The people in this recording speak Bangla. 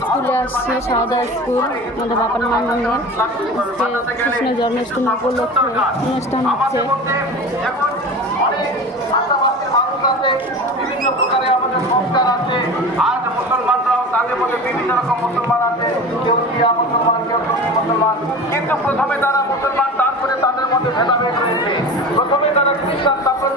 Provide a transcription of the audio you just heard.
স্কুলে আসছি, সারদা স্কুল, আমাদের বাবার নাম নিয়ে কৃষ্ণ জন্মাষ্টমী উপলক্ষে অনুষ্ঠান হচ্ছে। বিভিন্ন প্রকারে আমাদের সংস্কার আছে। আজ মুসলমানরাও তাদের মধ্যে বিভিন্ন রকম মুসলমান আছে, কেউ শিয়া মুসলমান, কেউ সুন্নি মুসলমান। কিন্তু প্রথমে তারা মুসলমান, তারপরে তাদের মধ্যে ভেদাভেদ রয়েছে। প্রথমে তারা খ্রিস্টান, তারপরে